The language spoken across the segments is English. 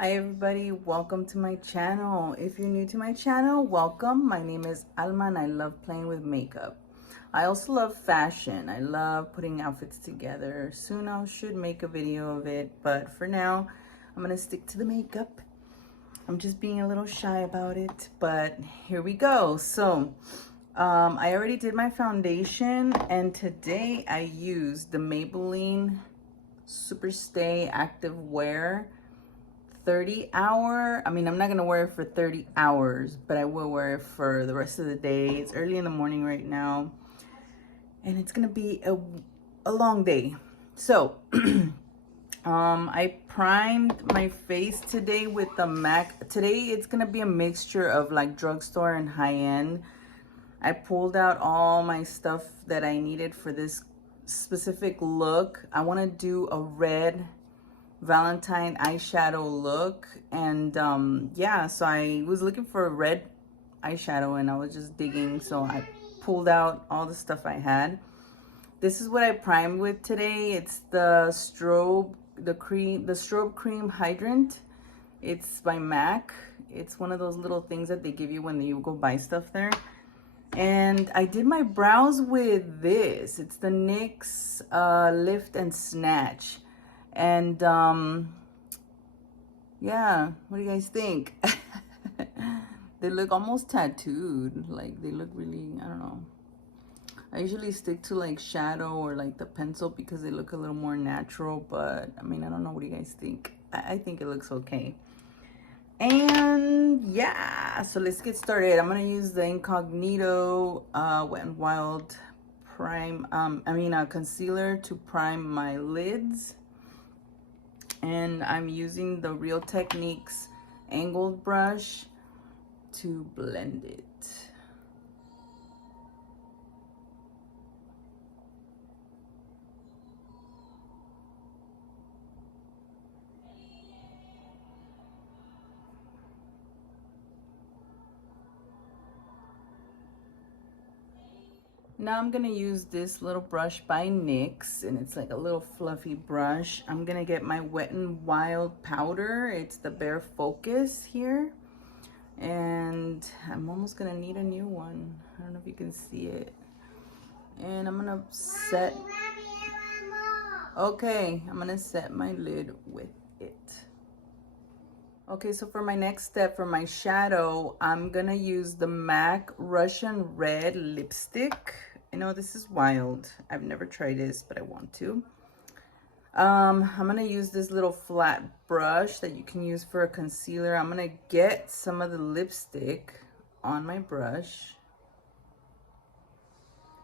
Hi everybody, welcome to my channel. If you're new to my channel, welcome. My name is Alma and I love playing with makeup. I also love fashion. I love putting outfits together. Soon I should make a video of it, but for now, I'm gonna stick to the makeup. I'm just being a little shy about it, but here we go. So, I already did my foundation and today I used the Maybelline Superstay Active Wear 30 hour. I mean, I'm not gonna wear it for 30 hours, but I will wear it for the rest of the day. It's early in the morning right now and it's gonna be a long day. So I primed my face today with the MAC. Today it's gonna be a mixture of like drugstore and high-end. I pulled out all my stuff that I needed for this specific look. I want to do a red Valentine eyeshadow look, and yeah, so I was looking for a red eyeshadow and I was just digging, so I pulled out all the stuff I had. This is what I primed with today. It's the strobe cream hydrant. It's by MAC. It's one of those little things that they give you when you go buy stuff there. And I did my brows with this. It's the NYX Lift and Snatch. And yeah, what do you guys think? They look almost tattooed. Like they look really, I don't know. I usually stick to like shadow or like the pencil because they look a little more natural, but I mean, I don't know, what do you guys think? I think it looks okay. And yeah, so let's get started. I'm gonna use the Incognito Wet n Wild concealer to prime my lids. And I'm using the Real Techniques angled brush to blend it. Now I'm gonna use this little brush by NYX, and it's like a little fluffy brush. I'm gonna get my Wet n Wild powder. It's the Bare Focus here. And I'm almost gonna need a new one. I don't know if you can see it. And I'm gonna set, okay, I'm gonna set my lid with it. Okay, so for my next step, for my shadow, I'm gonna use the MAC Russian Red lipstick. I know this is wild. I've never tried this, but I want to. I'm gonna use this little flat brush that you can use for a concealer. I'm gonna get some of the lipstick on my brush.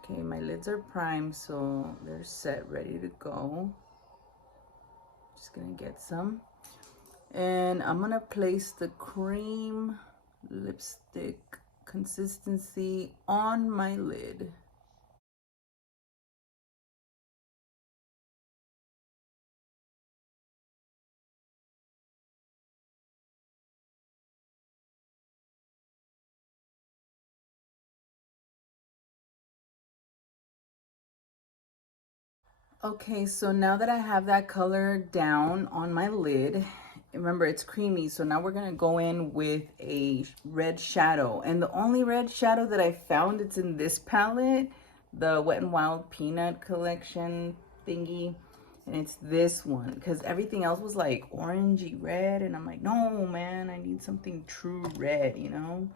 Okay, my lids are primed, so they're set, ready to go. Just gonna get some. And I'm gonna place the cream lipstick consistency on my lid. Okay, so now that I have that color down on my lid, remember it's creamy, so now we're gonna go in with a red shadow. And the only red shadow that I found, it's in this palette, the Wet n Wild Peanut collection thingy. And it's this one, because everything else was like orangey red, and I'm like, no man, I need something true red, you know?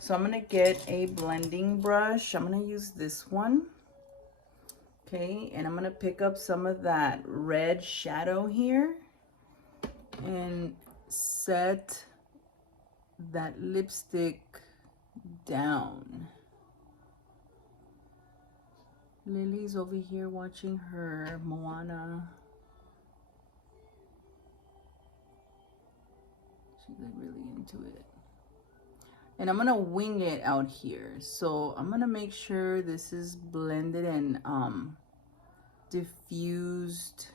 So I'm gonna get a blending brush. I'm gonna use this one. Okay, and I'm gonna pick up some of that red shadow here and set that lipstick down. Lily's over here watching her Moana. She's like really into it. And I'm gonna wing it out here. So I'm gonna make sure this is blended and diffused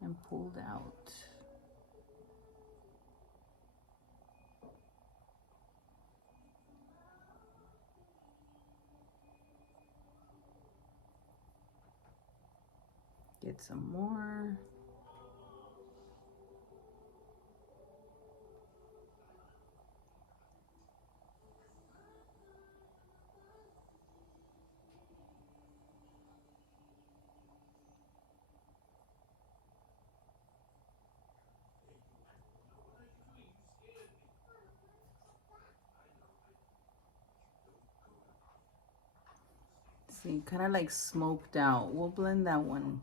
and pulled out. Get get some more. See, kind of like smoked out. We'll blend that one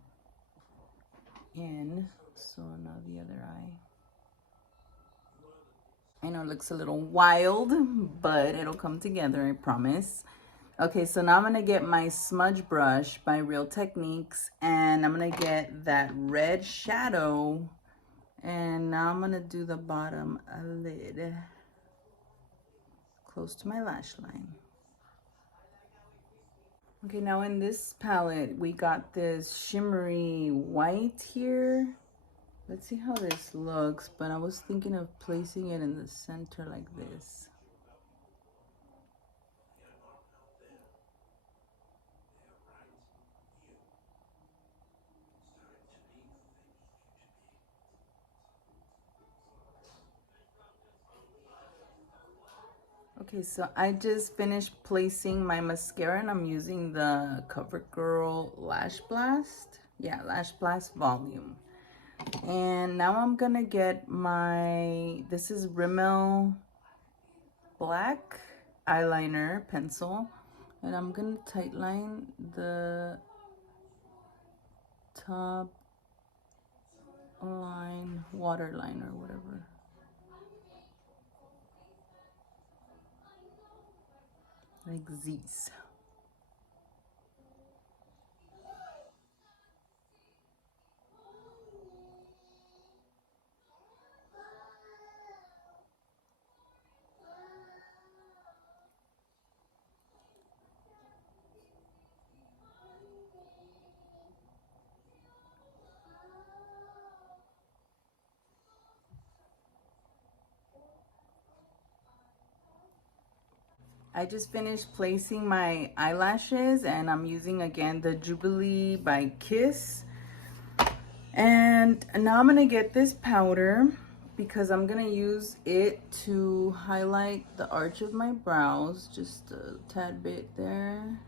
in. So now the other eye. I know it looks a little wild, but it'll come together, I promise. Okay, so now I'm gonna get my smudge brush by Real Techniques, and I'm gonna get that red shadow, and now I'm gonna do the bottom lid close to my lash line. Okay, now in this palette, we got this shimmery white here. Let's see how this looks, but I was thinking of placing it in the center like this. Okay, so I just finished placing my mascara, and I'm using the CoverGirl Lash Blast. Yeah, Lash Blast Volume. And now I'm gonna get this is Rimmel Black eyeliner pencil, and I'm gonna tightline the top line, waterline or whatever. Like this. I just finished placing my eyelashes, and I'm using again the Jubilee by Kiss. And now I'm gonna get this powder because I'm gonna use it to highlight the arch of my brows, just a tad bit there.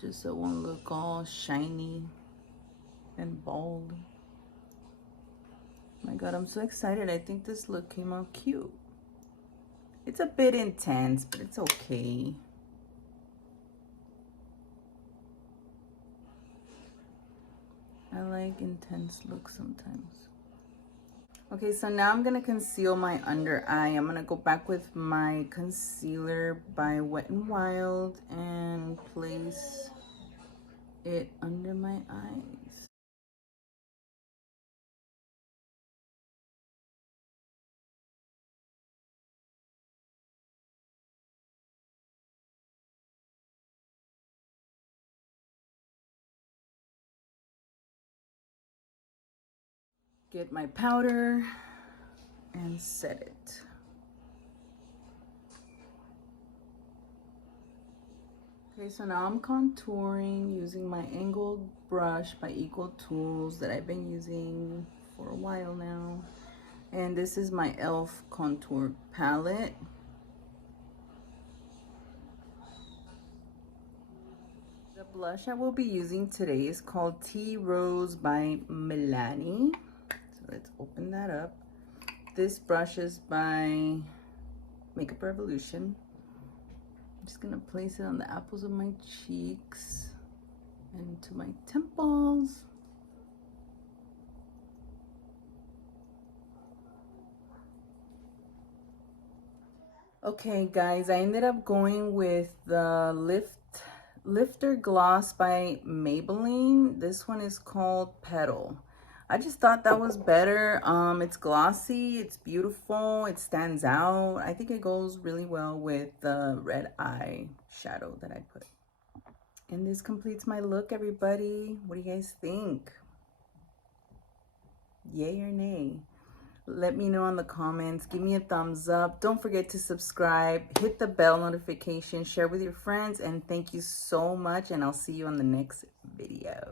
Just so it won't look all shiny and bald. My God, I'm so excited. I think this look came out cute. It's a bit intense, but it's okay. I like intense looks sometimes. Okay, so now I'm gonna conceal my under eye. I'm gonna go back with my concealer by Wet n Wild and place it under my eyes. Get my powder and set it. Okay, so now I'm contouring using my angled brush by Equal Tools that I've been using for a while now. And this is my e.l.f. contour palette. The blush I will be using today is called Tea Rose by Milani. So let's open that up. This brush is by Makeup Revolution. I'm just gonna place it on the apples of my cheeks and to my temples. Okay guys, I ended up going with the Lifter Gloss by Maybelline. This one is called Petal. I just thought that was better. It's glossy, it's beautiful, it stands out. I think it goes really well with the red eye shadow that I put. And this completes my look, everybody. What do you guys think? Yay or nay? Let me know in the comments. Give me a thumbs up. Don't forget to subscribe. Hit the bell notification. Share with your friends. And thank you so much. And I'll see you on the next video.